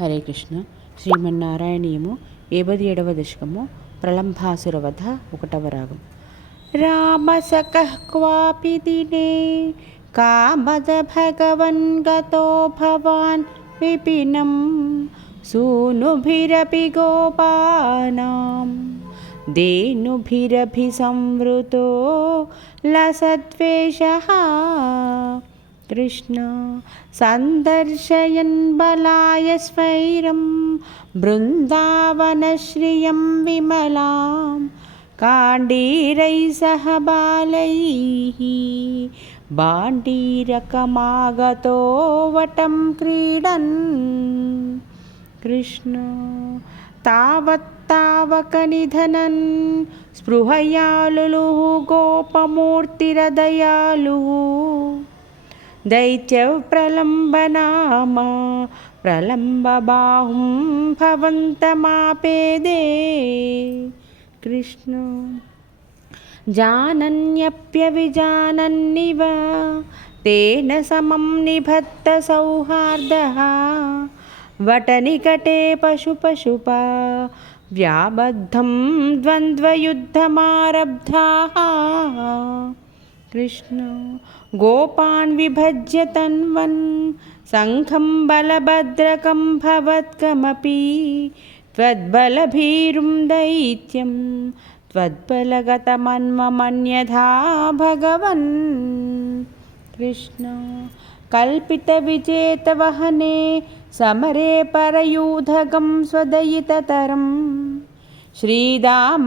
హరే కృష్ణ. శ్రీమన్నారాయణీయము 57వ దశకము ప్రళంభాసురవధ 1వ రాగం. రామసకః క్వాపి దినే కామద భగవన్ గతో భవాన్ విపినం సూనుభిరపి గోపానాం దేనుభిరభి సంవృతో లసద్వేషః. కృష్ణ సందర్శయన్ బలాయ స్వైరం బృందావనశ్రియం విమలాం కాండీరై సహ బాలైః బాండీరకమాగతో వటం క్రీడన్. కృష్ణ తావత్తావక నిధనన్ స్పృహయాలుః గోపమూర్తిరదయాలుః దైత్య ప్రలంబనామా ప్రలంబబాహుం భవంతమాపేదే. కృష్ణ జానన్యప్యవిజానన్నివ తేన సమం నిబద్ధ సౌహార్దః వటనికటే పశుపశుప వ్యాబద్ధం ద్వంద్వయుద్ధమారబ్ధాః. కృష్ణ గోపాన్ విభజ్య తన్వన్ సంఘం బలభద్రకం భవత్కమపి త్వద్బలభీరుం దైత్యం త్వద్బలగతమన్వమన్యథా భగవన్. కృష్ణ కల్పిత విజేతవహనే సమరే పరయూధగం స్వదయితతరం శ్రీదామానమదత్తాః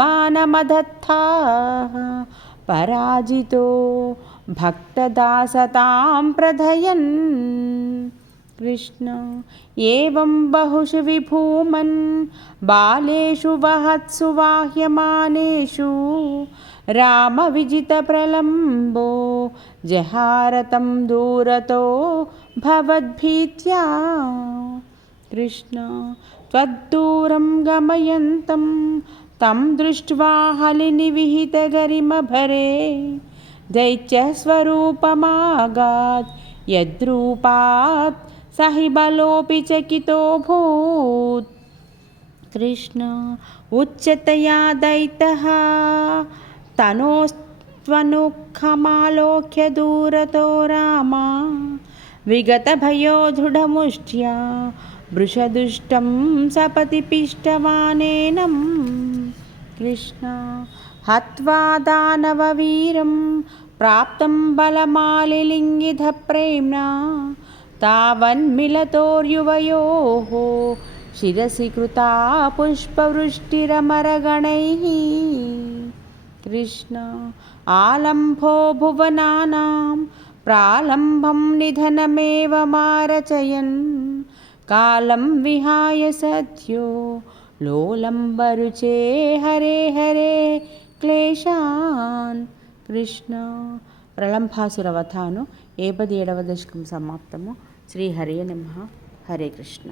పరాజితో భక్తదాసతాం ప్రధయన్. కృష్ణ ఏవం బహుషు విభూమన్ బాలేషు వహత్సు వాహ్యమానేషు రామ విజిత ప్రలంబో జహారతం దూరతో భవద్భీత్యా. కృష్ణ త్వద్దూరం గమయంతం తం దృష్ట్వా హలినివిహితగరిమభరే దైత్యస్వరూపమాగాత్ యద్రూపాత్ సహి బలోపి చకితోభూత్. కృష్ణ ఉచ్యతయా దైత్యః తనోస్త్వనుఃఖమాలోక్య దూరతో రామా విగతభయో దృఢముష్ట్యా వృషదుష్టం సపతి పిష్టవానేనం. కృష్ణ హత్వా దానవవీరం ప్రాప్తం బలమాలిలింగిత ప్రేమ్ణా తావన్మిలతోర్యువయోః శిరసి కృతా పుష్పవృష్టిరమరగణైః. కృష్ణ ఆలంభో భువనానాం ప్రాలంభం నిధనమేవ మారచయన్ కాలం విహాయ సద్యో లోలంబరుచే హరే హరే క్లేశాన్. కృష్ణ ప్రళంభాసురవధాను 57వ దశకం సమాప్తము. శ్రీ హరే నమః. హరే కృష్ణ.